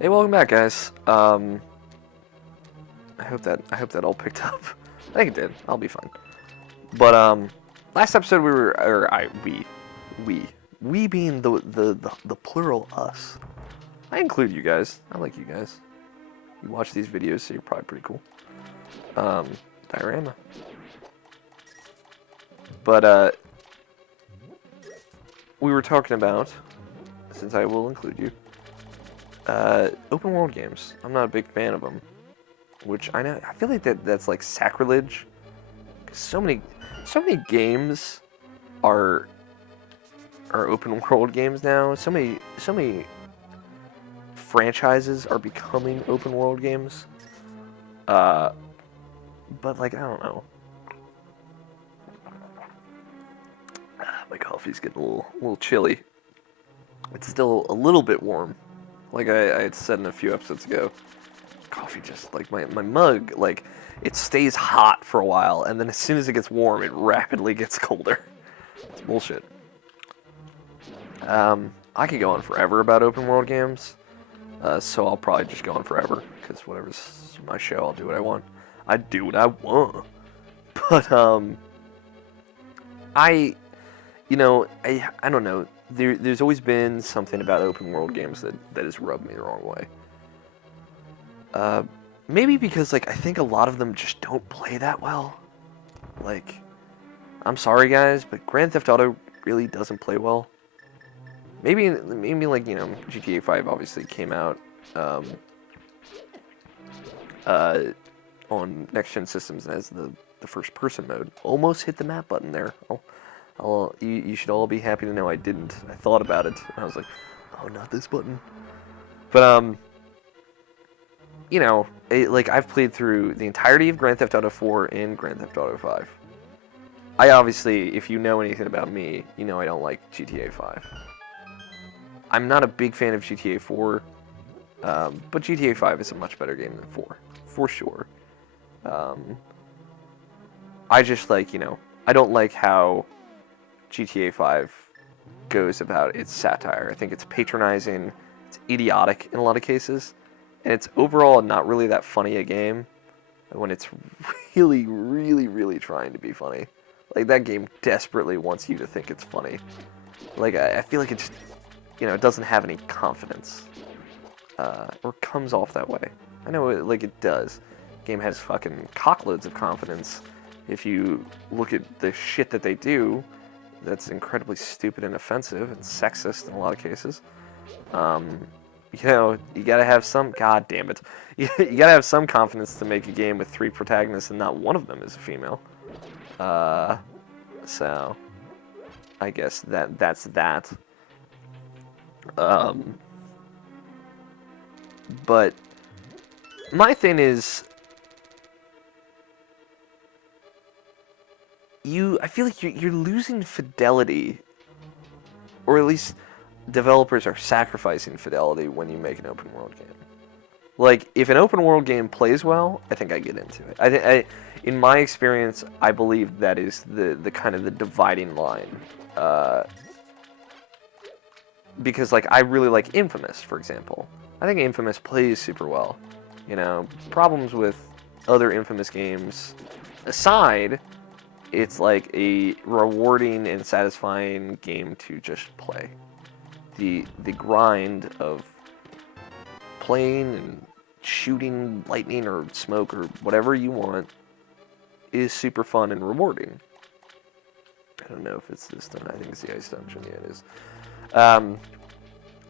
Hey, welcome back, guys. I hope that all picked up. I think it did. I'll be fine. But last episode we being the plural us. I include you guys. I like you guys. You watch these videos, so you're probably pretty cool. Diorama. But we were talking about, since I will include you, open world games. I'm not a big fan of them, which I know. I feel like that's like sacrilege. 'Cause so many games are open world games now. So many franchises are becoming open world games. But like, I don't know. My coffee's getting a little chilly. It's still a little bit warm. Like I had said in a few episodes ago, coffee just, like, my mug, like, it stays hot for a while, and then as soon as it gets warm, it rapidly gets colder. It's bullshit. I could go on forever about open world games, so I'll probably just go on forever, because whatever's my show, I'll do what I want. I do what I want. But, I don't know. There's always been something about open world games that has rubbed me the wrong way. Maybe because, like, I think a lot of them just don't play that well. Like, I'm sorry guys, but Grand Theft Auto really doesn't play well. Maybe like, GTA 5 obviously came out on next-gen systems as the first-person mode. Almost hit the map button there. You should all be happy to know I didn't. I thought about it, and I was like, oh, not this button. But, like, I've played through the entirety of Grand Theft Auto 4 and Grand Theft Auto 5. I obviously, if you know anything about me, you know I don't like GTA 5. I'm not a big fan of GTA 4, but GTA 5 is a much better game than 4, for sure. I just, like, I don't like how GTA 5 goes about its satire. I think it's patronizing, it's idiotic in a lot of cases, and it's overall not really that funny a game when it's really, really, really trying to be funny. Like, that game desperately wants you to think it's funny. Like, I feel like it just, it doesn't have any confidence, or comes off that way. I know, like, it does. The game has fucking cockloads of confidence. If you look at the shit that they do, that's incredibly stupid and offensive and sexist in a lot of cases. You gotta have some, god damn it, you gotta have some confidence to make a game with 3 protagonists and not one of them is a female. So, I guess that's that. But my thing is, I feel like you're losing fidelity, or at least developers are sacrificing fidelity when you make an open world game. Like, if an open world game plays well, I think I get into it. In my experience, I believe that is the kind of the dividing line. Because, like, I really like Infamous, for example. I think Infamous plays super well. Problems with other Infamous games aside, it's like a rewarding and satisfying game to just play. The grind of playing and shooting lightning or smoke or whatever you want is super fun and rewarding. I don't know if it's this done. I think it's the Ice Dungeon. Yeah, it is.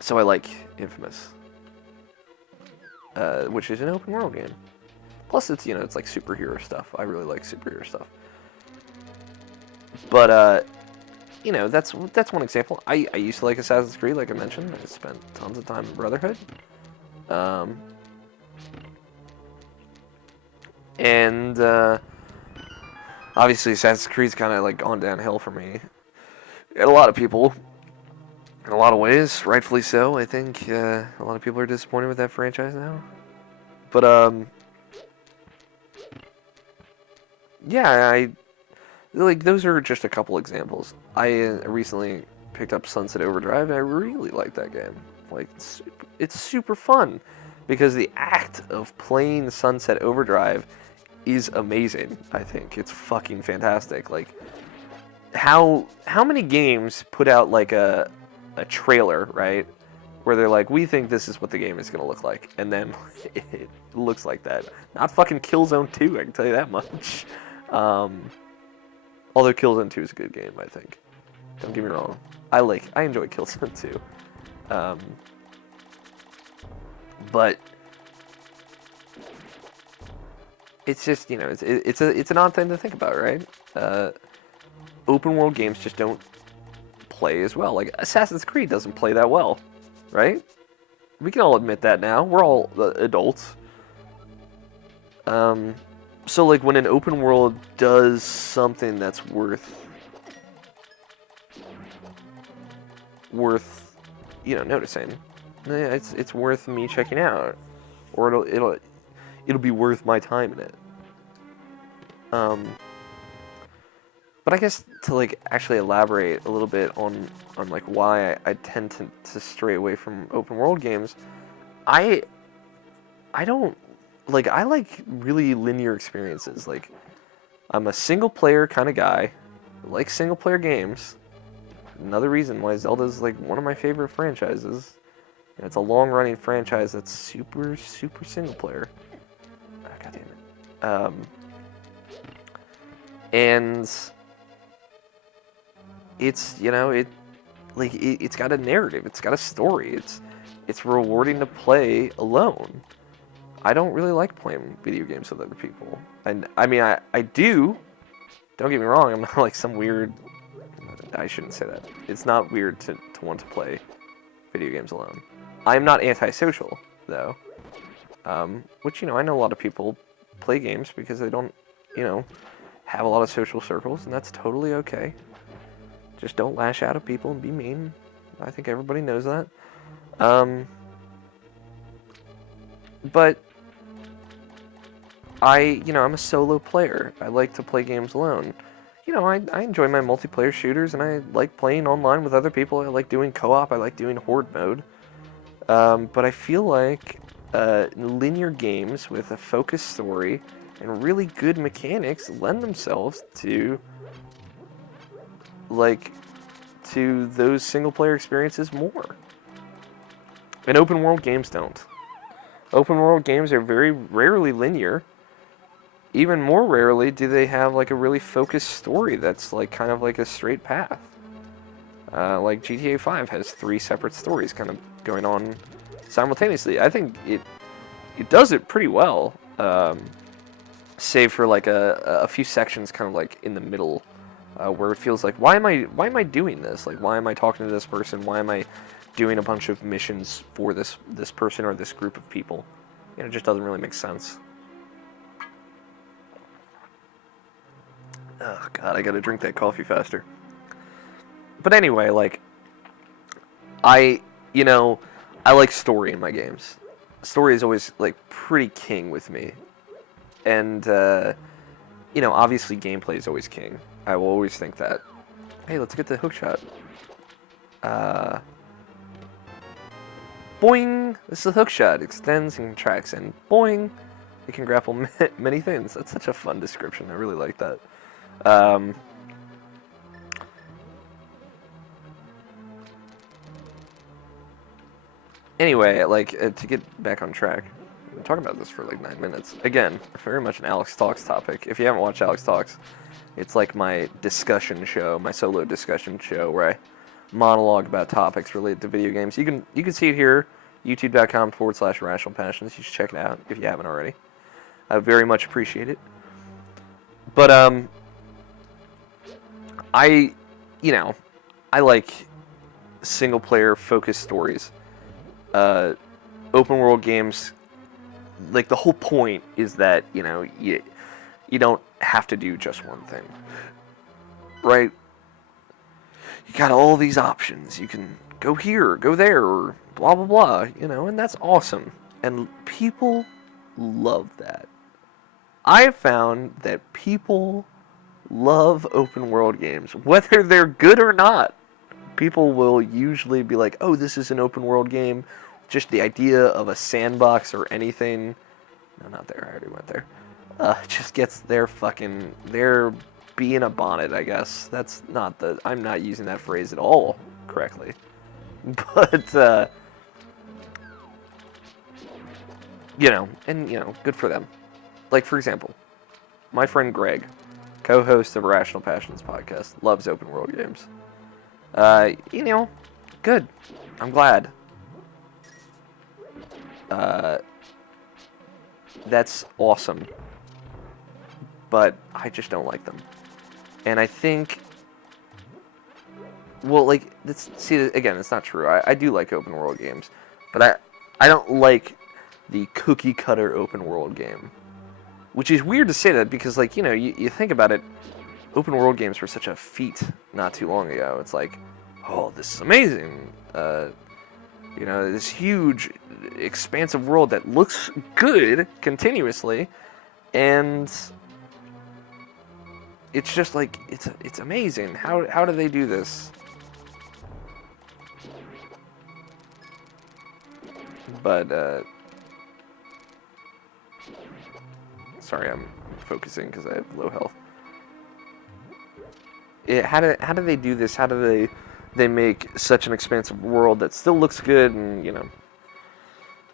So I like Infamous, which is an open world game. Plus, it's it's like superhero stuff. I really like superhero stuff. But that's one example. I used to like Assassin's Creed, like I mentioned. I spent tons of time in Brotherhood. And obviously Assassin's Creed's kind of like gone downhill for me. And a lot of people, in a lot of ways, rightfully so. I think a lot of people are disappointed with that franchise now. But yeah, like, those are just a couple examples. I recently picked up Sunset Overdrive, and I really like that game. Like, it's super fun. because the act of playing Sunset Overdrive is amazing. I think it's fucking fantastic. Like, how many games put out like a trailer, right, where they're like, we think this is what the game is going to look like, and then it looks like that. Not fucking Killzone 2, I can tell you that much. Although Killzone 2 is a good game, I think. Don't get me wrong. I enjoy Killzone 2. But it's just, it's an odd thing to think about, right? Open world games just don't play as well. Like, Assassin's Creed doesn't play that well, right? We can all admit that now. We're all adults. So, like, when an open world does something that's worth noticing, it's worth me checking out, or it'll be worth my time in it. But I guess to like actually elaborate a little bit on like why I tend to stray away from open world games, I don't like, I like really linear experiences. Like, I'm a single player kind of guy. I like single player games. Another reason why Zelda is like one of my favorite franchises. And it's a long running franchise that's super single player. Oh, God damn it. And it's, it's got a narrative, it's got a story, it's rewarding to play alone. I don't really like playing video games with other people. And I mean, I do. Don't get me wrong, I'm not like some weird, I shouldn't say that. It's not weird to want to play video games alone. I'm not antisocial, though. Which, I know a lot of people play games because they don't, have a lot of social circles, and that's totally okay. Just don't lash out at people and be mean. I think everybody knows that. But I'm a solo player. I like to play games alone. I enjoy my multiplayer shooters, and I like playing online with other people. I like doing co-op. I like doing horde mode. But I feel like linear games with a focused story and really good mechanics lend themselves to those single-player experiences more. And open-world games don't. Open-world games are very rarely linear. Even more rarely do they have like a really focused story that's like kind of like a straight path. Like GTA 5 has 3 separate stories kind of going on simultaneously. I think it does it pretty well, save for like a few sections kind of like in the middle, where it feels like, why am I doing this? Like, why am I talking to this person? Why am I doing a bunch of missions for this person or this group of people? It just doesn't really make sense. Oh God, I gotta drink that coffee faster. But anyway, like, I like story in my games. Story is always like pretty king with me, and obviously gameplay is always king. I will always think that. Hey, let's get the hookshot. Boing! This is a hookshot. Extends and contracts, and boing! It can grapple many things. That's such a fun description. I really like that. Anyway, to get back on track, I've been talking about this for like 9 minutes. Again, very much an Alex Talks topic. If you haven't watched Alex Talks, it's like my discussion show, my solo discussion show, where I monologue about topics related to video games. You can see it here, youtube.com/Irrational Passions. You should check it out if you haven't already. I very much appreciate it. But I like single player focused stories. Open world games, like, the whole point is that you don't have to do just one thing, right? You got all these options. You can go here, go there, or blah blah blah, and that's awesome. And people love that. I have found that people love open world games, whether they're good or not. People will usually be like, "Oh, this is an open world game. just the idea of a sandbox or anything. No, not there. I already went there. Just gets their bee in a bonnet, I guess. That's not I'm not using that phrase at all correctly. But, good for them. Like, for example, my friend Greg, co-host of Irrational Passions podcast, loves open world games. Good. I'm glad. That's awesome. But I just don't like them. And I think, again, it's not true. I do like open world games, but I don't like the cookie cutter open world game, which is weird to say that because, you think about it, open world games were such a feat not too long ago. It's like, oh, this is amazing. This huge, expansive world that looks good continuously, and it's just like it's amazing. How do they do this? But sorry, I'm focusing because I have low health. How do they do this? How do they make such an expansive world that still looks good? And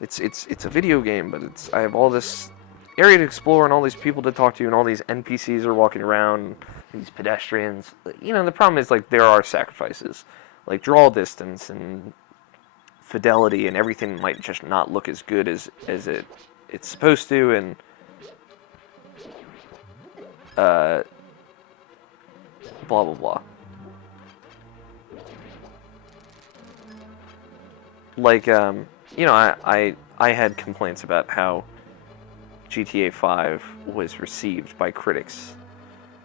it's a video game, but I have all this area to explore and all these people to talk to and all these NPCs are walking around, these pedestrians. The problem is there are sacrifices, like draw distance and fidelity, and everything might just not look as good as it's supposed to, and blah blah blah. I had complaints about how GTA 5 was received by critics,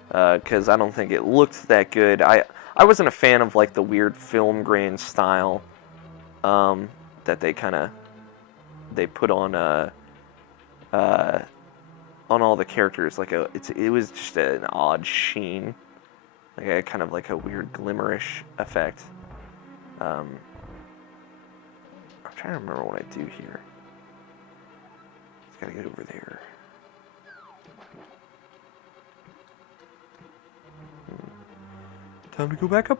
because I don't think it looked that good. I wasn't a fan of the weird film grain style that they put on all the characters. It was just an odd sheen, kind of a weird glimmerish effect. I'm trying to remember what I do here. Just gotta get over there. Time to go back up.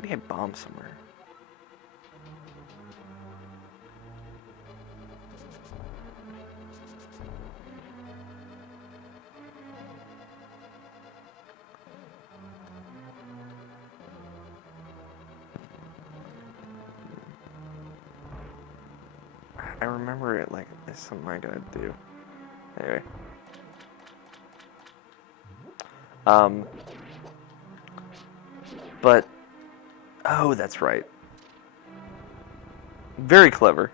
Maybe I bombed somewhere. I remember it it's something I gotta do. Anyway. But, oh, that's right. Very clever.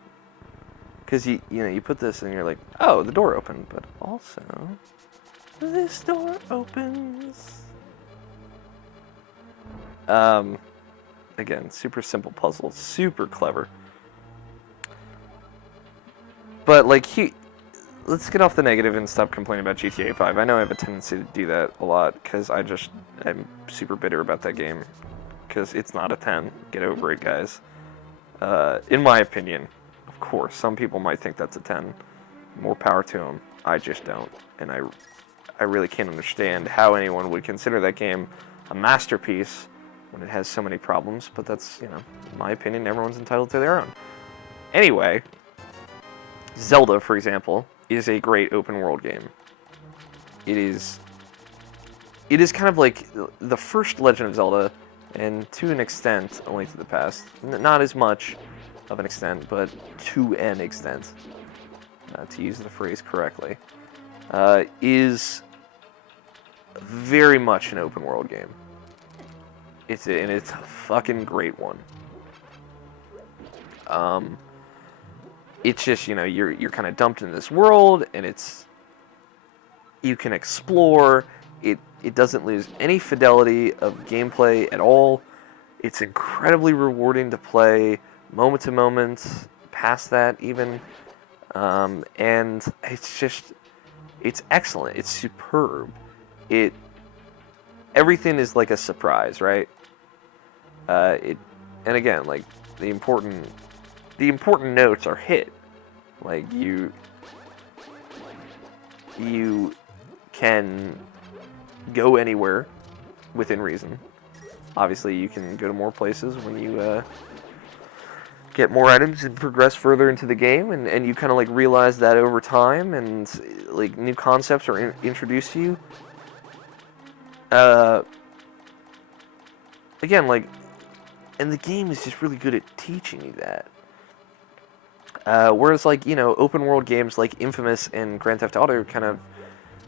Because you put this and you're like, oh, the door opened, but also this door opens. Again, super simple puzzle, super clever. But let's get off the negative and stop complaining about GTA 5. I know I have a tendency to do that a lot because I'm super bitter about that game because it's not a 10. Get over it, guys. In my opinion, of course, some people might think that's a 10. More power to them. I just don't, and I really can't understand how anyone would consider that game a masterpiece when it has so many problems. But that's, in my opinion, everyone's entitled to their own. Anyway. Zelda, for example, is a great open world game. It is kind of like the first Legend of Zelda, and to an extent, A Link to the Past. Not as much of an extent, but to an extent, to use the phrase correctly, is very much an open world game. It's a fucking great one. It's just, you're kind of dumped in this world, and you can explore. It doesn't lose any fidelity of gameplay at all. It's incredibly rewarding to play, moment to moment, past that even. And it's excellent. It's superb. Everything is like a surprise, right? And again, the important notes are hit. Like you can go anywhere within reason. Obviously, you can go to more places when you get more items and progress further into the game, and you kind of like realize that over time, and like new concepts are introduced to you. Again, like, and the game is just really good at teaching you that. Whereas, like, open world games like Infamous and Grand Theft Auto kind of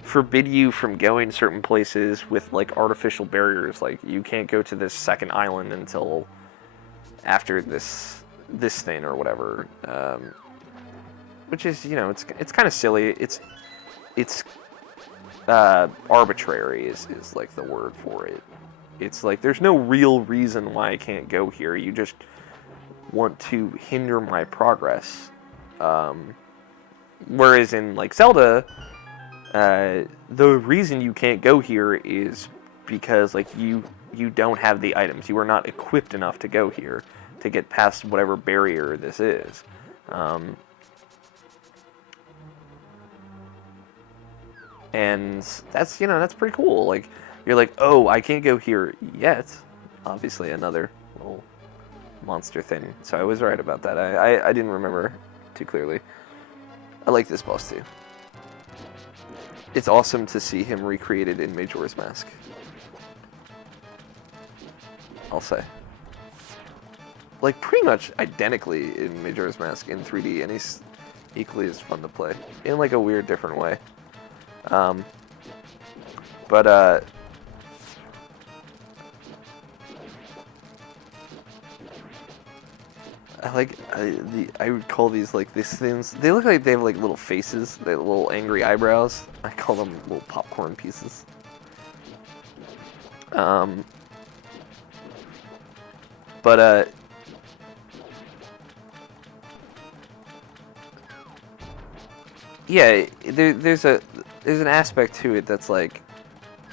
forbid you from going certain places with like artificial barriers. Like, you can't go to this second island until after this thing or whatever. Which is, it's kind of silly. It's arbitrary is like the word for it. It's like there's no real reason why I can't go here. You just want to hinder my progress. Whereas in like Zelda, the reason you can't go here is because like you don't have the items. You are not equipped enough to go here to get past whatever barrier this is. And that's that's pretty cool. Like you're like, oh, I can't go here yet. Obviously, another little monster thing. So I was right about that. I didn't remember too clearly. I like this boss too. It's awesome to see him recreated in Majora's Mask. I'll say. Like pretty much identically in Majora's Mask in 3D, and he's equally as fun to play in like a weird different way. I would call these like these things. They look like they have like little faces, they have little angry eyebrows. I call them little popcorn pieces. Yeah, there's an aspect to it that's like,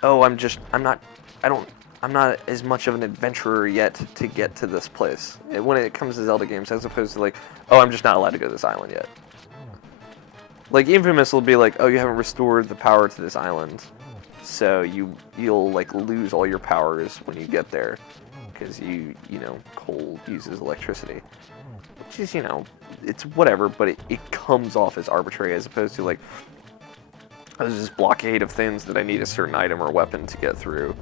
oh, I'm not as much of an adventurer yet to get to this place. When it comes to Zelda games, as opposed to like, oh, I'm just not allowed to go to this island yet. Like Infamous will be like, oh, you haven't restored the power to this island, so you'll like lose all your powers when you get there, because coal uses electricity, which is it's whatever, but it comes off as arbitrary as opposed to like, there's this blockade of things that I need a certain item or weapon to get through,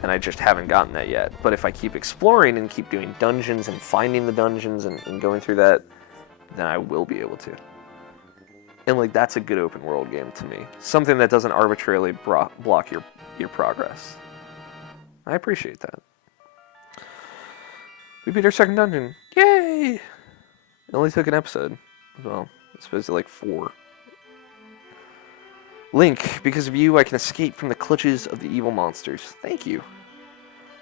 and I just haven't gotten that yet. But if I keep exploring and keep doing dungeons and finding the dungeons and going through that, then I will be able to. And like that's a good open world game to me. Something that doesn't arbitrarily block your progress. I appreciate that. We beat our second dungeon. Yay! It only took an episode. Well, it's supposed to like 4. Link, because of you, I can escape from the clutches of the evil monsters. Thank you.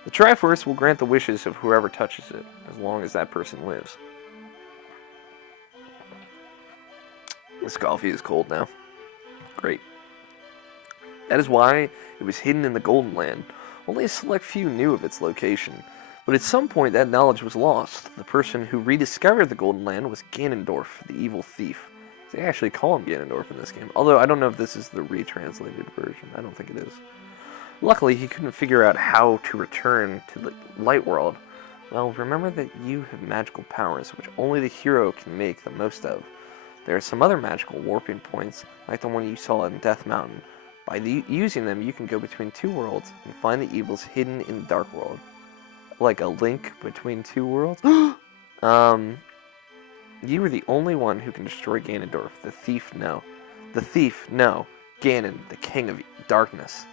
The Triforce will grant the wishes of whoever touches it, as long as that person lives. This coffee is cold now. Great. That is why it was hidden in the Golden Land. Only a select few knew of its location. But at some point that knowledge was lost. The person who rediscovered the Golden Land was Ganondorf, the evil thief. They actually call him Ganondorf in this game. Although I don't know if this is the retranslated version. I don't think it is. Luckily, he couldn't figure out how to return to the Light World. Well, remember that you have magical powers, which only the hero can make the most of. There are some other magical warping points, like the one you saw in Death Mountain. By using them, you can go between 2 worlds and find the evils hidden in the Dark World. Like a link between 2 worlds? You were the only one who can destroy Ganondorf. The thief, no. The thief, no. Ganon, the king of darkness.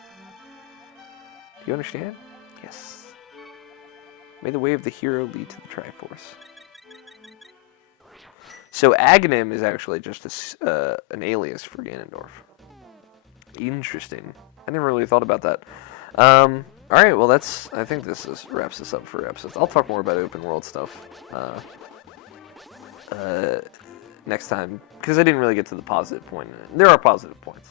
Do you understand? Yes. May the way of the hero lead to the Triforce. So Aghanim is actually just an alias for Ganondorf. Interesting. I never really thought about that. Alright, well I think this wraps this up for episodes. I'll talk more about open world stuff next time, because I didn't really get to the positive point. There are positive points.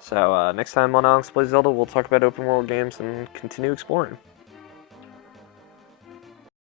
So next time on Alex Plays Zelda, we'll talk about open world games and continue exploring.